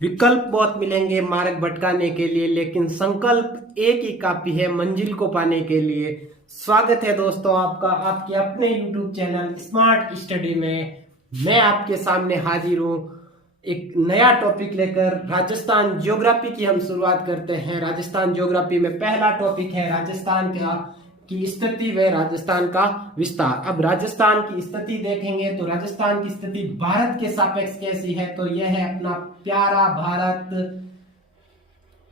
विकल्प बहुत मिलेंगे मार्ग भटकाने के लिए, लेकिन संकल्प एक ही काफी है मंजिल को पाने के लिए। स्वागत है दोस्तों आपका आपके अपने YouTube चैनल स्मार्ट स्टडी में। मैं आपके सामने हाजिर हूँ एक नया टॉपिक लेकर। राजस्थान ज्योग्राफी की हम शुरुआत करते हैं। राजस्थान ज्योग्राफी में पहला टॉपिक है राजस्थान की स्थिति व राजस्थान का विस्तार। अब राजस्थान की स्थिति देखेंगे तो राजस्थान की स्थिति भारत के सापेक्ष कैसी है, तो यह है अपना प्यारा भारत।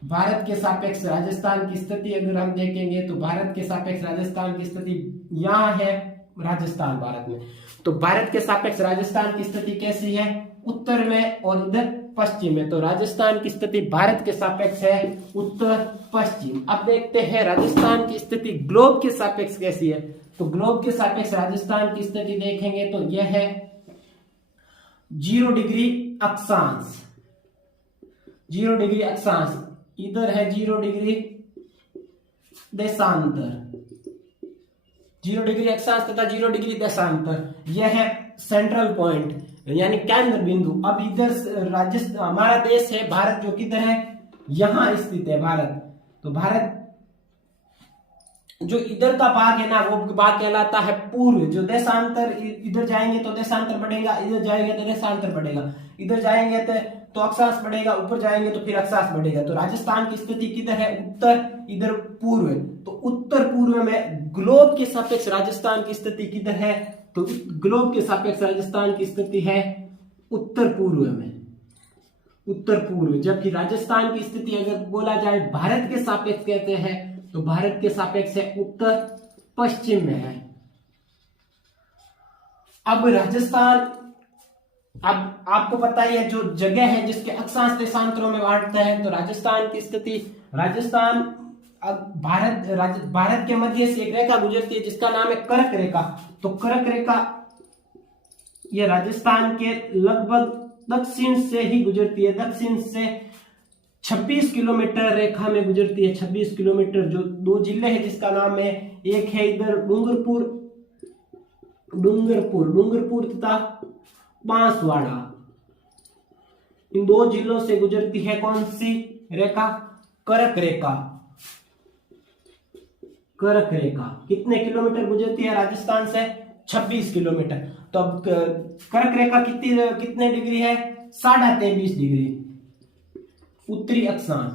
भारत के सापेक्ष राजस्थान की स्थिति अगर हम देखेंगे तो भारत के सापेक्ष राजस्थान की स्थिति यहाँ है राजस्थान भारत में। तो भारत के सापेक्ष राजस्थान की स्थिति कैसी है, उत्तर में और इधर पश्चिम में। तो राजस्थान की स्थिति भारत के सापेक्ष है उत्तर पश्चिम। अब देखते हैं राजस्थान की स्थिति ग्लोब के सापेक्ष कैसी है। तो ग्लोब के सापेक्ष राजस्थान की स्थिति देखेंगे तो यह है 0 डिग्री अक्षांश। 0 डिग्री अक्षांश इधर है 0 डिग्री देशांतर। 0 डिग्री अक्षांश तथा 0 डिग्री देशांतर यह है सेंट्रल पॉइंट यानी केंद्र बिंदु। अब इधर राजस्थान हमारा देश है भारत जो किधर है, यहां स्थित है भारत। तो भारत जो इधर का भाग है ना वो भाग कहलाता है पूर्व। जो देशांतर इधर जाएंगे तो देशांतर बढ़ेगा, इधर जाएंगे तो देशांतर बढ़ेगा, इधर जाएंगे तो अक्षांश बढ़ेगा, ऊपर जाएंगे तो फिर अक्षांश बढ़ेगा। तो राजस्थान की स्थिति किधर है, उत्तर, इधर पूर्व। तो उत्तर पूर्व में ग्लोब के सापेक्ष राजस्थान की स्थिति किधर है, तो ग्लोब के सापेक्ष राजस्थान की स्थिति है उत्तर पूर्व में, उत्तर पूर्व। जबकि राजस्थान की स्थिति अगर बोला जाए भारत के सापेक्ष कहते हैं तो भारत के सापेक्ष है उत्तर पश्चिम में है। अब राजस्थान, अब आपको पता ही है जो जगह है जिसके अक्षांश देशांतरों में बांटता है। तो राजस्थान की स्थिति, राजस्थान अब भारत के मध्य से एक रेखा गुजरती है जिसका नाम है कर्क रेखा। तो कर्क रेखा ये राजस्थान के लगभग दक्षिण से ही गुजरती है, दक्षिण से 26 किलोमीटर रेखा में गुजरती है। 26 किलोमीटर। जो 2 जिले हैं जिसका नाम है, एक है इधर डूंगरपुर तथा बांसवाड़ा। इन 2 जिलों से गुजरती है कौन सी रेखा, कर्क रेखा। कर्क रेखा कितने किलोमीटर गुजरती है राजस्थान से, 26 किलोमीटर। तो अब कर्क रेखा कितने डिग्री है, 23.5 डिग्री उत्तरी अक्षांश।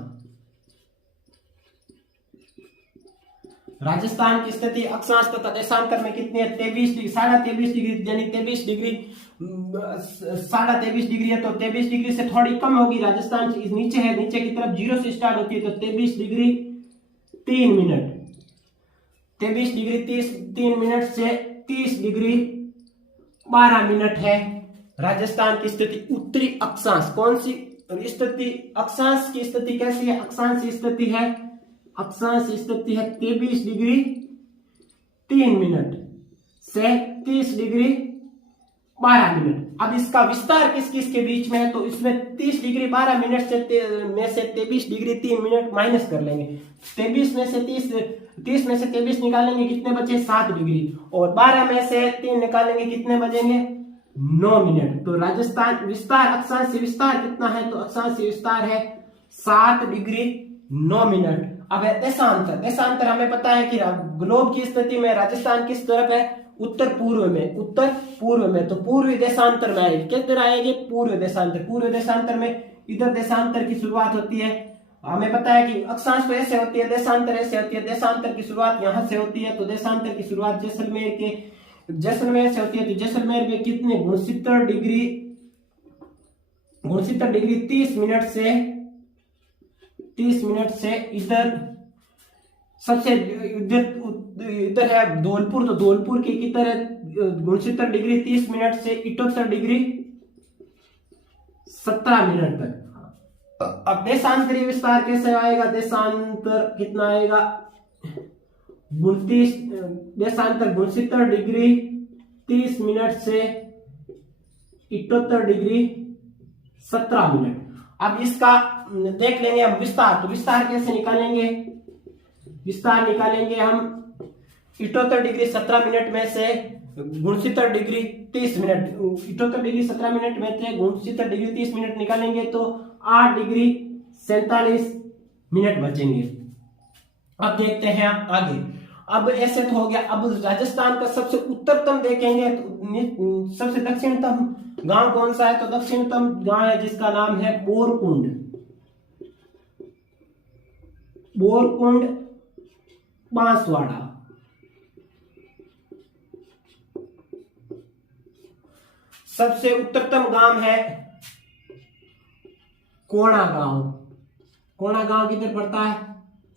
राजस्थान की स्थिति अक्षांश तथा देशांतर में कितनी है, 23 डिग्री, 23.5 डिग्री यानी 23 डिग्री, 23.5 डिग्री है। तो 23 डिग्री से थोड़ी कम होगी। राजस्थान नीचे है, नीचे की तरफ 0 से स्टार्ट होती है। तो 23 डिग्री 3 मिनट, 23 डिग्री 3 मिनट से 30 डिग्री 12 मिनट है राजस्थान की स्थिति उत्तरी अक्षांश। कौन सी स्थिति, अक्षांश की स्थिति कैसी है, अक्षांश की स्थिति है, अक्षांश स्थिति है 23 डिग्री 3 मिनट से 30 डिग्री 12 मिनट। अब इसका विस्तार किस किस के बीच में है, तो इसमें 30 डिग्री 12 मिनट से 23 डिग्री 3 मिनट माइनस कर लेंगे। 23 में से 30 में से 23 निकालेंगे कितने बचे, 7 डिग्री। और 12 में से 3 निकालेंगे कितने बचेंगे, 9 मिनट। तो राजस्थान विस्तार, अक्षांश से विस्तार कितना है, तो अक्षांश से विस्तार है 7 डिग्री 9 मिनट। अब है देशांतर। देशांतर हमें पता है कि ग्लोब की स्थिति में राजस्थान किस तरफ है, उत्तर पूर्व में, उत्तर पूर्व में। तो पूर्वी देशांतर में आएगी, किधर आएगी, पूर्व देशांतर। पूर्व देशांतर में इधर देशांतर की शुरुआत होती है। हमें पता है कि अक्षांश तो ऐसे होती है, देशांतर ऐसे होती है। देशांतर की शुरुआत यहां से होती है। तो देशांतर की शुरुआत जैसलमेर से होती है। तो जैसलमेर में कितने, 69 डिग्री 30 मिनट से इधर सबसे इधर है धौलपुर। तो धौलपुर की किधर है, 69 डिग्री 30 मिनट से 78 डिग्री 17 मिनट तक। अब देशांतरीय विस्तार कैसे आएगा, देशांतर कितना आएगा, 32 देशांतर 69 डिग्री 30 मिनट से 78 डिग्री 17 मिनट। अब इसका देख लेंगे हम विस्तार। तो विस्तार कैसे निकालेंगे, विस्तार निकालेंगे हम 78 डिग्री 17 मिनट में से 69 डिग्री 30 मिनट, 78 डिग्री 17 मिनट में से 69 डिग्री 30 मिनट निकालेंगे तो 8 डिग्री 47 मिनट बचेंगे। अब देखते हैं आगे। अब ऐसे तो हो गया। अब राजस्थान का सबसे उत्तरतम देखेंगे तो सबसे दक्षिणतम गांव कौन सा है, तो दक्षिणतम गांव है जिसका नाम है बोरकुंड। बोरकुंड बांसवाड़ा। सबसे उत्तरतम गांव है कोणा गांव। कोणा गांव किधर पड़ता है,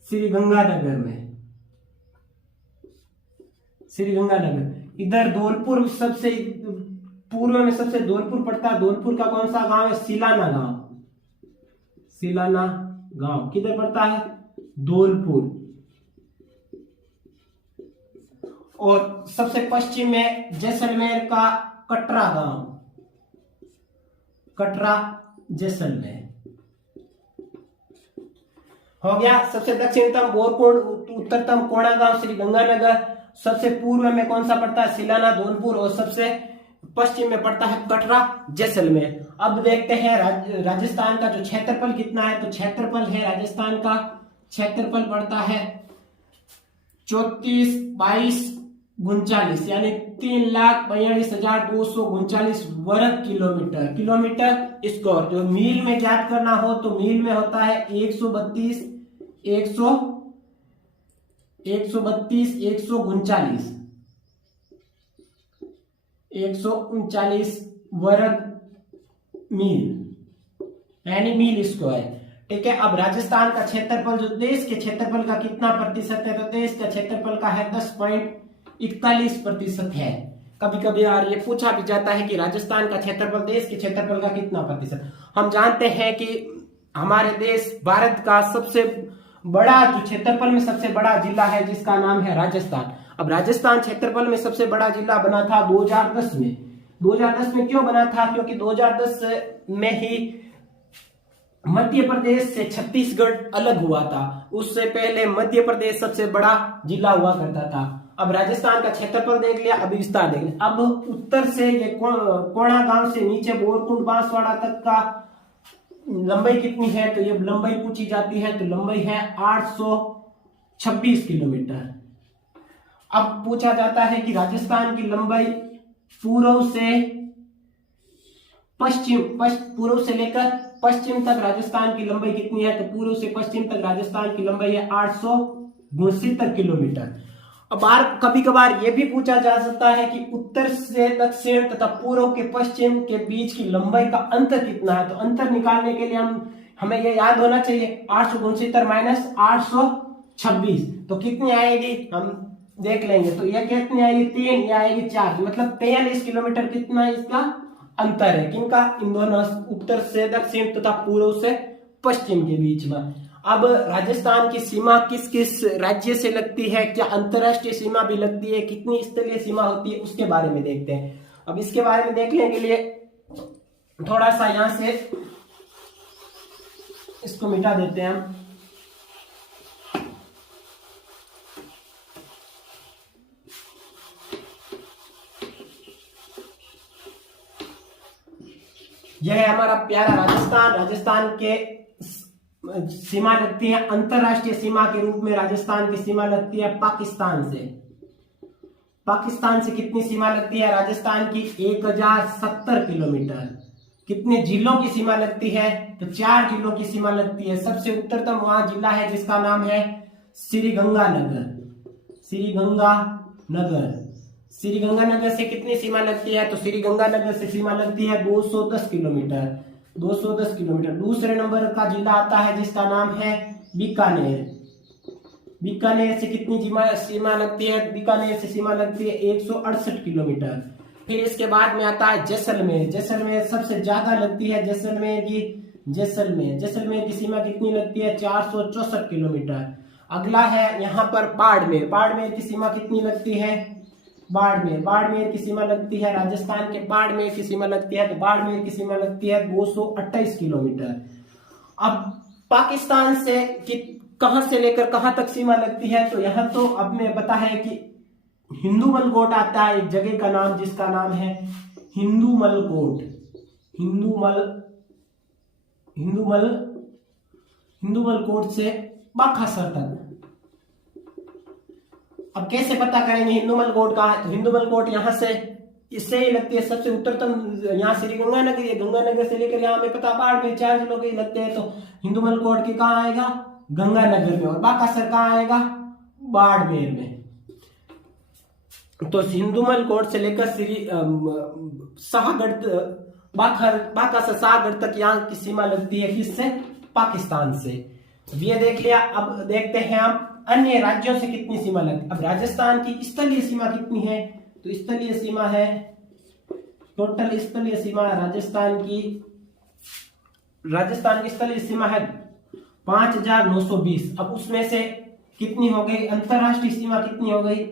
श्री गंगानगर में। श्री गंगानगर इधर धौलपुर, सबसे पूर्व में सबसे धौलपुर पड़ता है। धौलपुर का कौन सा गांव है, सिलाना गांव। सिलाना गांव किधर पड़ता है, धौलपुर। और सबसे पश्चिम में जैसलमेर का कटरा गांव। कटरा जैसलमेर हो गया। सबसे दक्षिणतम बोरकुंड, उत्तरतम कोणा गांव, श्री गंगानगर। सबसे पूर्व में कौन सा पड़ता है, सिलाना धौलपुर। और सबसे पश्चिम में पड़ता है कटरा जैसलमेर। अब देखते हैं राजस्थान का जो क्षेत्रफल कितना है, तो क्षेत्रफल है राजस्थान का, क्षेत्रफल पड़ता है 34,22,39 यानी 3,42,239 वर्ग किलोमीटर। किलोमीटर स्क्वायर जो मील में ज्ञात करना हो तो मील में होता है 132 139 वर्ग मील यानी मील स्क्वायर। ठीक है। अब राजस्थान का क्षेत्रफल जो देश के क्षेत्रफल का कितना प्रतिशत है, तो देश का क्षेत्रफल का है 10.41% है। कभी कभी यार ये पूछा भी जाता है कि राजस्थान का क्षेत्रफल देश के क्षेत्रफल का कितना प्रतिशत। हम जानते हैं कि हमारे देश भारत का सबसे बड़ा जो क्षेत्रफल में सबसे बड़ा जिला है जिसका नाम है राजस्थान। अब राजस्थान क्षेत्रफल में सबसे बड़ा जिला बना था 2010 में। 2010 में क्यों बना था, क्योंकि 2010 में ही मध्य प्रदेश से छत्तीसगढ़ अलग हुआ था। उससे पहले मध्य प्रदेश सबसे बड़ा जिला हुआ करता था। अब राजस्थान का क्षेत्रफल देख लिया, अभी विस्तार देख लिया। अब उत्तर से ये कोणा गांव से नीचे बोरकुंड बांसवाड़ा तक का लंबाई कितनी है, तो ये लंबाई पूछी जाती है, तो लंबाई है 826 किलोमीटर। अब पूछा जाता है कि राजस्थान की लंबाई पूर्व से लेकर पश्चिम तक राजस्थान की लंबाई कितनी है, तो पूर्व से पश्चिम तक राजस्थान की लंबाई है 869 किलोमीटर। अब कभी कभार यह भी पूछा जा सकता है कि उत्तर से दक्षिण तथा पूर्व के पश्चिम के बीच की लंबाई का अंतर कितना है, तो अंतर निकालने के लिए हमें यह याद होना चाहिए 869 माइनस 826 तो कितनी आएगी हम देख लेंगे। तो यह कितनी आएगी 3, यह आएगी 4, मतलब 43 किलोमीटर कितना इसका अंतर है। किनका, इन दोनों उत्तर से दक्षिण तथा पूर्व से पश्चिम के बीच में। अब राजस्थान की सीमा किस किस राज्य से लगती है, क्या अंतरराष्ट्रीय सीमा भी लगती है, कितनी स्थलीय सीमा होती है, उसके बारे में देखते हैं। अब इसके बारे में देखने के लिए थोड़ा सा यहां से इसको मिटा देते हैं हम। यह है हमारा प्यारा राजस्थान। राजस्थान के सीमा लगती है अंतरराष्ट्रीय सीमा के रूप में। राजस्थान की सीमा लगती है पाकिस्तान से। पाकिस्तान से कितनी सीमा लगती है राजस्थान की, 1070 किलोमीटर। कितने जिलों की सीमा लगती है, तो 4 जिलों की सीमा लगती है। सबसे उत्तरतम वहां जिला है जिसका नाम है श्रीगंगानगर। श्रीगंगानगर। श्रीगंगानगर से कितनी सीमा लगती है, तो श्रीगंगानगर से सीमा लगती है 210 किलोमीटर। 210 किलोमीटर। दूसरे नंबर का जिला आता है जिसका नाम है बीकानेर। बीकानेर से कितनी सीमा लगती है, बीकानेर से सीमा लगती है 168 किलोमीटर। फिर इसके बाद में आता है जैसलमेर। जैसलमेर सबसे ज्यादा लगती है जैसलमेर की सीमा कितनी लगती है, 464 किलोमीटर। अगला है यहाँ पर बाड़मेर। बाड़मेर की सीमा कितनी लगती है, बाड़मेर की सीमा लगती है, राजस्थान के बाड़मेर की सीमा लगती है, तो बाड़मेर की सीमा लगती है 228 किलोमीटर। अब पाकिस्तान से कहां से लेकर कहां तक सीमा लगती है, तो यहां तो अब में पता है कि हिंदूमल कोट आता है, एक जगह का नाम जिसका नाम है हिंदूमल कोट। हिंदुमल कोट से बाखासर तक। अब कैसे पता करेंगे हिंदुमल कोट कहाँ है? तो हिंदुमल कोट यहाँ से इससे ही लगती है सबसे उत्तरतम, यहाँ श्री गंगानगर है, गंगानगर से लेकर यहाँ हमें पता बाढ़ में 4 जिलों के लगते हैं। तो हिंदुमल कोट के कहाँ आएगा? गंगानगर में। और बाकासर कहाँ आएगा? बाड़मेर में। तो हिंदुमल कोट से लेकर श्री शाहगढ़ बाकासर शाहगढ़ तक यहाँ की सीमा लगती है किससे? पाकिस्तान से। ये देख लिया। अब देखते हैं हम अन्य राज्यों से कितनी सीमा लगती है। अब राजस्थान की स्थलीय सीमा कितनी है? तो स्थलीय सीमा है, टोटल स्थलीय सीमा राजस्थान की स्थलीय सीमा है 5920। अब उसमें से कितनी हो गई अंतरराष्ट्रीय सीमा? कितनी हो गई?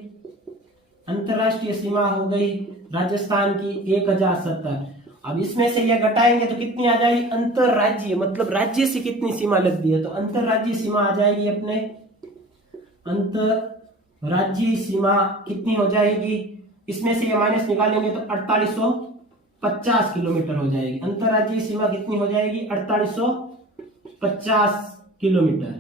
अंतरराष्ट्रीय सीमा हो गई राजस्थान की 1070। अब इसमें से ये घटाएंगे तो कितनी आ जाएगी? अंतरराज्यीय, मतलब राज्य से कितनी सीमा लगती है? तो अंतरराज्यीय सीमा आ जाएगी अपने, अंतरराज्यीय सीमा कितनी हो जाएगी? इसमें से ये माइनस निकालेंगे तो 4850 किलोमीटर हो जाएगी। अंतरराज्यीय सीमा कितनी हो जाएगी? 4850 किलोमीटर।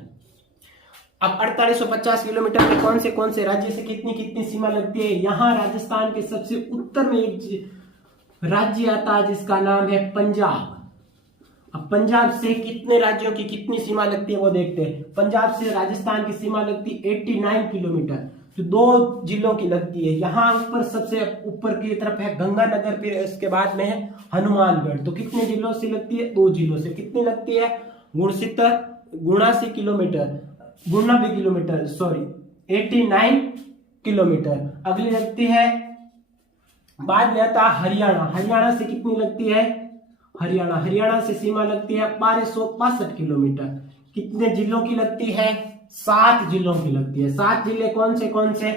अब 4850 किलोमीटर में कौन से राज्य से कितनी कितनी सीमा लगती है? यहाँ राजस्थान के सबसे उत्तर में एक राज्य आता है जिसका नाम है पंजाब। अब पंजाब से कितने राज्यों की कितनी सीमा लगती है वो देखते हैं। पंजाब से राजस्थान की सीमा लगती है 89 किलोमीटर, जो 2 जिलों की लगती है। यहाँ ऊपर सबसे ऊपर की तरफ है गंगानगर, फिर इसके बाद में है हनुमानगढ़। तो कितने जिलों से लगती है? 2 जिलों से। कितनी लगती है? 89 किलोमीटर। अगली लगती है, बाद में आता है हरियाणा। हरियाणा से कितनी लगती है? हरियाणा से सीमा लगती है 1265 किलोमीटर। कितने जिलों की लगती है? 7 जिलों की लगती है। 7 जिले कौन से?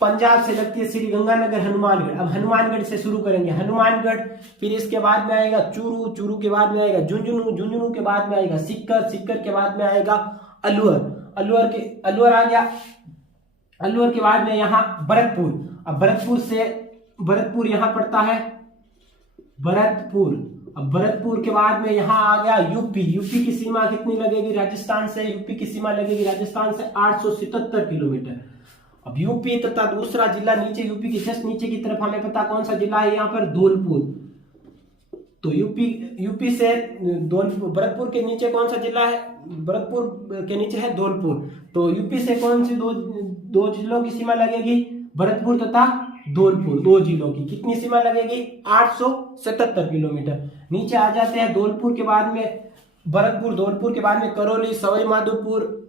पंजाब से लगती है श्री गंगानगर, हनुमानगढ़। अब हनुमानगढ़ से शुरू करेंगे, हनुमानगढ़, फिर इसके बाद में आएगा चूरू के बाद में आएगा झुंझुनू के बाद में आएगा सीकर के बाद में आएगा अलवर आ गया। अलवर के बाद में यहाँ भरतपुर। अब भरतपुर यहाँ पड़ता है भरतपुर। अब भरतपुर के बाद में यहाँ आ गया यूपी की सीमा कितनी लगेगी राजस्थान से? यूपी की सीमा लगेगी राजस्थान से 877 किलोमीटर। अब यूपी तथा दूसरा जिला नीचे, यूपी के जस्ट नीचे की तरफ हमें पता कौन सा जिला है यहाँ पर? धौलपुर। तो यूपी से भरतपुर के नीचे कौन सा जिला है? भरतपुर के नीचे है धौलपुर। तो यूपी से कौन सी दो जिलों की सीमा लगेगी? भरतपुर तथा धौलपुर, 2 जिलों की कितनी सीमा लगेगी? 877 किलोमीटर। नीचे आ जाते हैं धौलपुर के बाद में भरतपुर, धौलपुर के बाद में करौली, सवाई माधोपुर।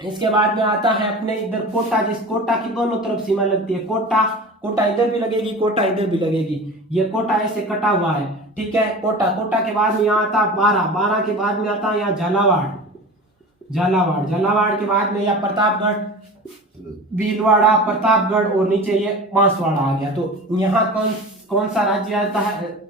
इसके बाद में आता है अपने इधर कोटा, जिस कोटा की दोनों तरफ सीमा लगती है। कोटा इधर भी लगेगी, कोटा इधर भी लगेगी। ये कोटा ऐसे कटा हुआ है, ठीक है। कोटा के बाद में यहाँ आता बारह के बाद में आता है यहाँ झालावाड़ के बाद में यहाँ प्रतापगढ़, भीलवाड़ा, प्रतापगढ़ और नीचे ये बांसवाड़ा आ गया। तो यहाँ कौन सा राज्य आता है?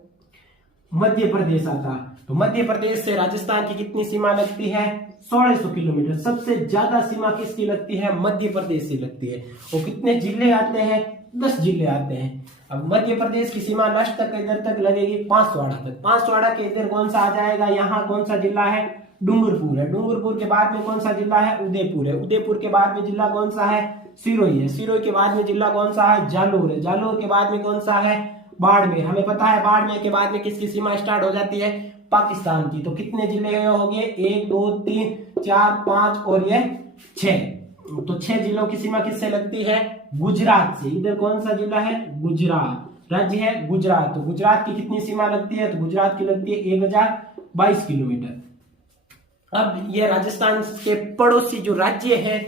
मध्य प्रदेश आता है। तो मध्य प्रदेश से राजस्थान की कितनी सीमा लगती है? 1600 किलोमीटर। सबसे ज्यादा सीमा किसकी लगती है? मध्य प्रदेश से लगती है। और कितने जिले आते हैं? 10 जिले आते हैं। अब मध्य प्रदेश की सीमा लास्ट तक इधर तक लगेगी बांसवाड़ा तक। बांसवाड़ा के इधर कौन सा आ जाएगा? यहाँ कौन सा जिला है? डूंगरपुर है। डूंगरपुर के बाद में कौन सा जिला है? उदयपुर है। उदयपुर के बाद में जिला कौन सा है? सिरोही है। सिरोही के बाद में जिला कौन सा है? जालोर है। जालोर के बाद में कौन सा है? बाड़मेर। हमें पता है बाड़मेर के बाद में किसकी सीमा स्टार्ट हो जाती है? पाकिस्तान की। तो कितने जिले हो गए? 1 2 3 4 5 और ये 6। तो 6 जिलों की सीमा किससे लगती है? गुजरात से। इधर कौन सा जिला है? गुजरात राज्य है गुजरात। तो गुजरात की कितनी सीमा लगती है? तो गुजरात की लगती है 1022 किलोमीटर। अब ये राजस्थान के पड़ोसी जो राज्य है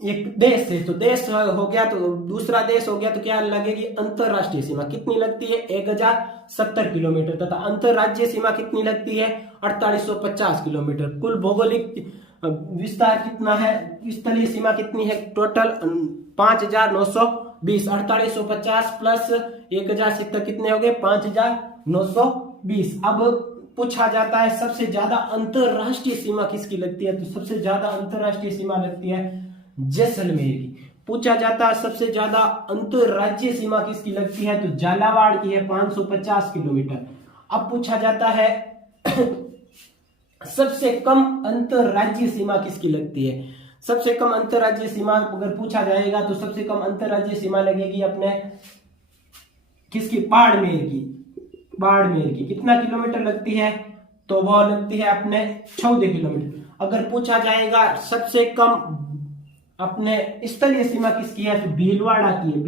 एक देश है, तो देश हो गया तो दूसरा देश हो गया तो क्या लगेगी? अंतरराष्ट्रीय सीमा कितनी लगती है? 1070 किलोमीटर। तथा अंतरराज्यीय सीमा कितनी लगती है? 4850 किलोमीटर। कुल भौगोलिक विस्तार कितना है? स्थलीय सीमा कितनी है? टोटल 5920। 4850 प्लस 1070 कितने हो गए? 5920। अब पूछा जाता है सबसे ज्यादा अंतरराष्ट्रीय सीमा किसकी लगती है? तो सबसे ज्यादा अंतरराष्ट्रीय सीमा लगती है जैसलमेर की। पूछा जाता है सबसे ज्यादा अंतरराज्यीय सीमा किसकी लगती है? तो झालावाड़ की है 550 किलोमीटर। अब पूछा जाता है सबसे कम अंतरराज्यीय सीमा किसकी लगती है? सबसे कम अंतरराज्यीय सीमा अगर पूछा जाएगा तो सबसे कम अंतरराज्यीय सीमा लगेगी अपने किसकी? बाड़मेर की कितना किलोमीटर लगती है? तो वो लगती है अपने 14 किलोमीटर। अगर पूछा जाएगा सबसे कम अपने स्थलीय सीमा किसकी है, तो भीलवाड़ा की है।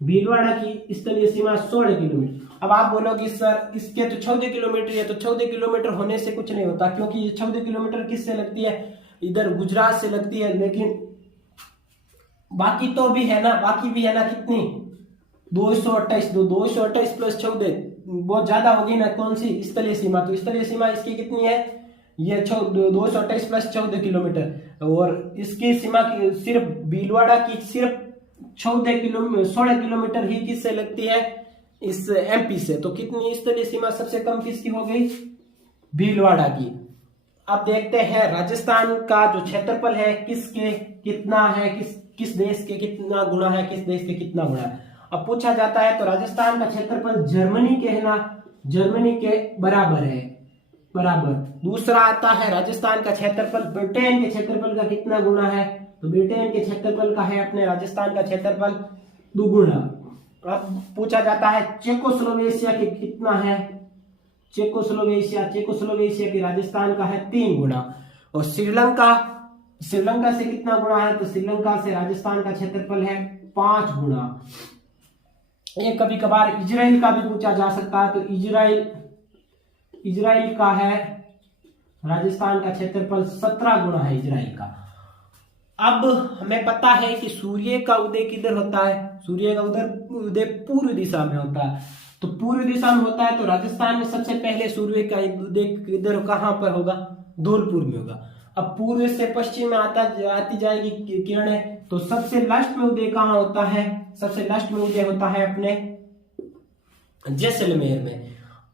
भीलवाड़ा की स्थलीय सीमा 16 किलोमीटर। अब आप बोलोगे सर इसके तो 14 किलोमीटर है, तो 14 किलोमीटर होने से कुछ नहीं होता, क्योंकि ये 14 किलोमीटर किससे लगती है? इधर गुजरात से लगती है, लेकिन बाकी तो भी है ना, कितनी? 228 प्लस 14 बहुत ज्यादा होगी ना। कौन सी? स्थलीय सीमा। तो स्थलीय सीमा इसकी कितनी है? ये 228 प्लस 14 किलोमीटर। और इसकी सीमा सिर्फ भीलवाड़ा की सिर्फ 16 किलोमीटर ही किससे लगती है? इस एमपी से। तो कितनी स्थलीय सीमा सबसे कम किसकी हो गई? भीलवाड़ा की। अब देखते हैं राजस्थान का जो क्षेत्रफल है किसके कितना है, किस देश के कितना गुना है, किस देश के कितना गुना है। अब पूछा जाता है तो राजस्थान का क्षेत्रफल जर्मनी के है ना, जर्मनी के बराबर है, बराबर। दूसरा आता है राजस्थान का क्षेत्रफल ब्रिटेन के क्षेत्रफल का कितना गुना है, तो ब्रिटेन के क्षेत्रफल का है अपने राजस्थान का क्षेत्रफल दुगुना। अब पूछा जाता है चेकोस्लोवेशिया के कितना है, चेकोस्लोवेशिया की राजस्थान का है 3 गुना। और श्रीलंका से कितना गुना है, तो श्रीलंका से राजस्थान का क्षेत्रफल है 5 गुना। ये कभी कभार इजराइल का भी पूछा जा सकता है, तो इजराइल का है राजस्थान का क्षेत्रफल 17 गुना है इजराइल का। अब हमें पता है कि सूर्य का उदय किधर होता है, सूर्य का उदय पूर्व दिशा में होता है। तो पूर्व दिशा में होता है तो राजस्थान में सबसे पहले सूर्य का उदय किधर कहां पर होगा, धौलपुर में होगा। अब पूर्व से पश्चिम में आती जाएगी किरणें, तो सबसे लास्ट में उदय कहां होता है, सबसे लास्ट में उदय होता है अपने जैसलमेर में।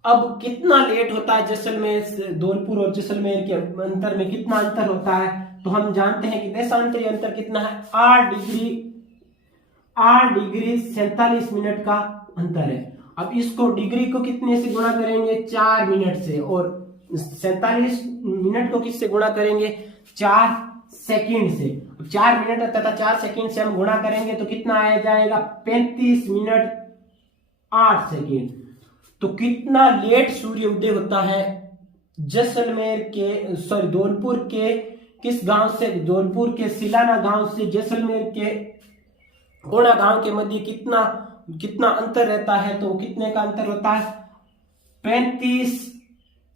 अब कितना लेट होता है जैसलमेर से, धौलपुर और जैसलमेर के अंतर में कितना अंतर होता है, तो हम जानते हैं कि देशांतरीय अंतर कितना है, 8 डिग्री 47 मिनट का अंतर है। अब इसको डिग्री को कितने से गुणा करेंगे, 4 मिनट से, और 47 मिनट को किससे गुणा करेंगे, 4 सेकंड से। 4 मिनट तथा 4 सेकंड से हम गुणा करेंगे तो कितना आ जाएगा, 35 मिनट 8 सेकंड। तो कितना लेट सूर्य उदय होता है जैसलमेर के, सॉरी धौलपुर के किस गांव से, धौलपुर के सिलाना गांव से जैसलमेर के गोड़ा गांव के मध्य कितना अंतर रहता है, तो कितने का अंतर होता है, 35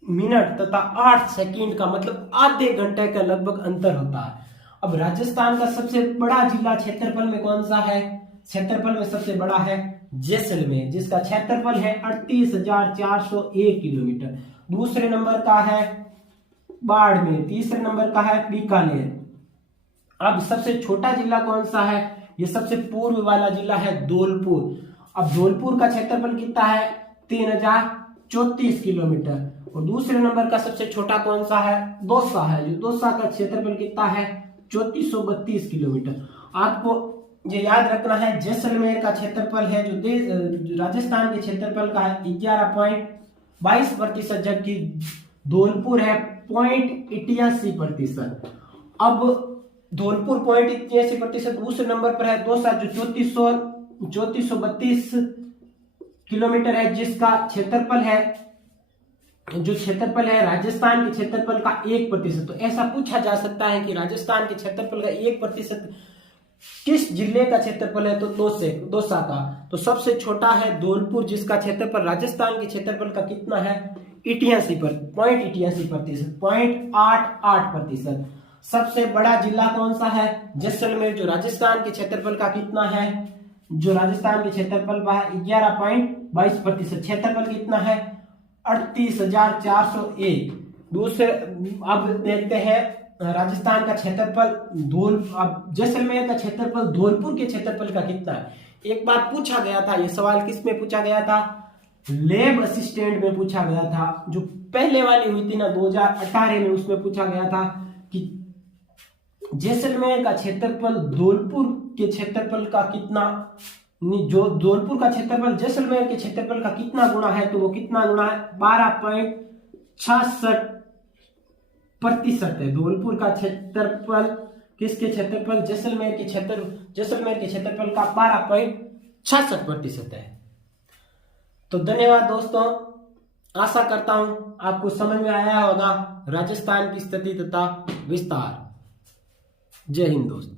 मिनट तथा 8 सेकंड का, मतलब आधे घंटे का लगभग अंतर होता है। अब राजस्थान का सबसे बड़ा जिला क्षेत्रफल में कौन सा है, क्षेत्रफल में सबसे बड़ा है जैसलमेर, जिसका क्षेत्रफल है 38,401 किलोमीटर। दूसरे नंबर का है बाड़मेर, तीसरे नंबर का है बीकानेर। अब सबसे छोटा जिला कौन सा है, ये सबसे पूर्व वाला जिला है धौलपुर। अब धौलपुर का क्षेत्रफल कितना है, 3034 किलोमीटर। और दूसरे नंबर का सबसे छोटा कौन सा है, दौसा है, जो दौसा का क्षेत्रफल कितना है, 3432 किलोमीटर। आपको ये याद रखना है जैसलमेर का क्षेत्रफल है जो राजस्थान के क्षेत्रफल का है 11.22%, जबकि धौलपुर है 0.88%। अब धौलपुर 0.88%, दूसरे नंबर पर है दौसा जो 3432 किलोमीटर है, जिसका क्षेत्रफल है, जो क्षेत्रफल है राजस्थान के क्षेत्रफल का 1%। तो ऐसा पूछा जा सकता है कि राजस्थान के क्षेत्रफल का 1% किस जिले का क्षेत्रफल है, तो दौसा का। तो सबसे छोटा है धौलपुर, जिसका क्षेत्रफल राजस्थान के क्षेत्रफल का कितना है, 0.88%। सबसे बड़ा जिला कौन सा है, जैसलमेर, जो राजस्थान के क्षेत्रफल का कितना है, जो राजस्थान के क्षेत्रफल का है 11.22%। क्षेत्रफल कितना है, 38,401। दूसरे अब देखते हैं राजस्थान का क्षेत्रफल अब जैसलमेर का क्षेत्रफल धौलपुर के क्षेत्रफल का कितना है। एक बार पूछा गया था, ये सवाल किस में पूछा गया था, लैब असिस्टेंट में पूछा गया था, जो पहले वाली हुई थी ना 2018 में, उसमें पूछा गया था कि जैसलमेर का क्षेत्रफल धौलपुर के क्षेत्रफल का कितना, जो धौलपुर का क्षेत्रफल जैसलमेर के क्षेत्रफल का कितना गुना है, तो वो कितना गुना है, 66% है। धौलपुर का क्षेत्रफल, किसके क्षेत्रफल, जैसलमेर के क्षेत्रफल का 12.66% है। तो धन्यवाद दोस्तों, आशा करता हूं आपको समझ में आया होगा राजस्थान की स्थिति तथा विस्तार। जय हिंद दोस्तों।